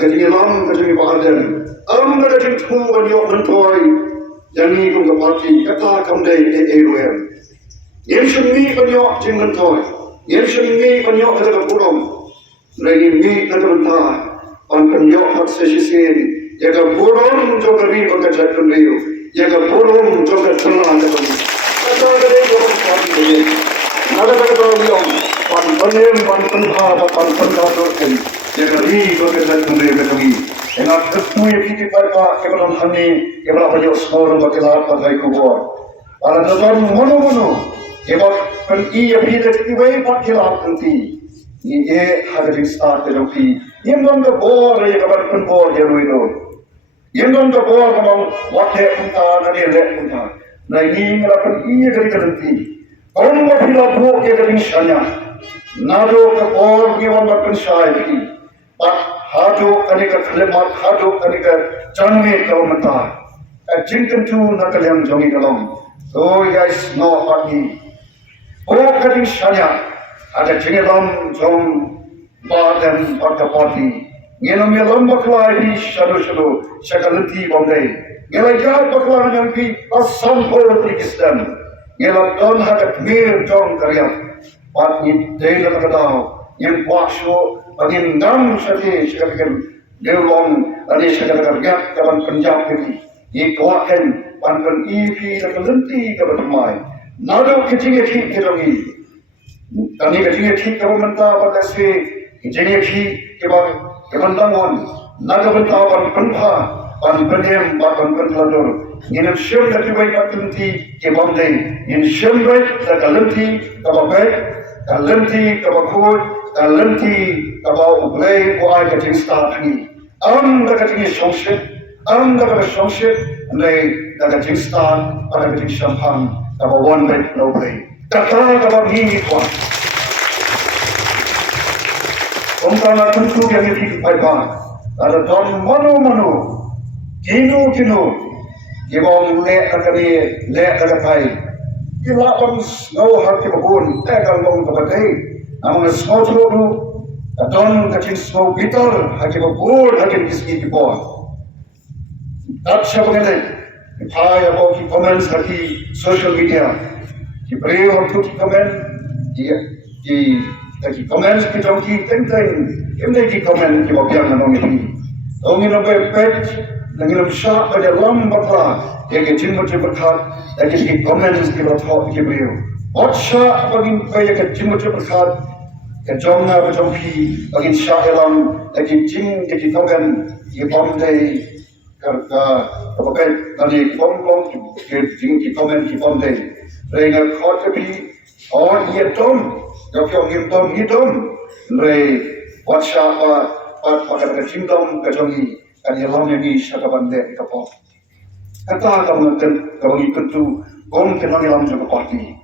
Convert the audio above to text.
ada di dalam kejadian bahagian ada di tuh banyak mentoy yang ini pun kepati kata kamdai EAUM yang seni banyak jangan toy yang seni banyak kata kepuram lagi ni kata mentah on banyak hak sesisin jaga puram jaga ri bekerja kembali jaga puram jaga tenang kembali kata dari orang kami ada kata orang pan panem pan penha pan penha dorken jaga ri bekerja kembali kami enak ketui kita pada kebetulan hani kebetulan banyak semua berkelah pada kubur ala dalam mono kebat kan ia bila kita berkelah nanti ini ada di start terjadi yang dong kebor ya kebat kebor ya luido yang dong kebor memang waktu entah nanti lek entah nah ini melakukan ia dari nanti orang bila buat ke dari misalnya nado kebor dia melakukan syaifi hado kanika klemat hado kanika janwe kau mata jinkan tu nak yang jongi kalong so guys no pagi kading shanya ada jingelam jong badan parti ngelam bakla di shadow shakalanti bomdai ngelajat bakla yang pi asam Pakistan ngelam don hadat mir jong karya patni dei lakadao yang washo angin dam sate shakakan deulong ani shakakan gap kawan Punjab ini ye kawan pankan ifi lakalenti kawan mai nado kecing thi kerongi tani kecing thi kawan menta bakase kecing thi kawan dangon naga menta pan panha pan panem pan panlador nginam syam lagi baik patunti ke bomde in syam baik lakalenti kawan kalenti kawan kalenti kawan ublay buai kecing start ni daga kecing shongship nei daga kecing start pada kecing champagne kawan one baik no play kata kawan ni kuat Omkana tentu yang itu baiklah. Ada don mano kino Ibang le kai. Ila on snow hati babun tegal long kabatai. Amang snow tu don kacing snow bitter hati babun hati kiski kipon. Tak siapa kena. Hai about the comments hati social media. Ki pray untuk comment ki comments ki jongki teng emne ki comment ki babiang nang ni ong ino be pet nang ino sha pada lam batla ye ke jimmo je berkat ki comments ki batho ki brio otsha bagin pe ye ke jimmo je berkat ke jonga be jongki bagin sha elam ki jing ki comment ki bomde karka bagai tadi kom ki jing ki comment ki bomde renga khot bi or ye tom Jauh hitam, lei WhatsApp, pada kecimdom kejongi, kan yang ni syakaban dek kapal. Kata kamu ikut tu, kau kenal yang juga parti.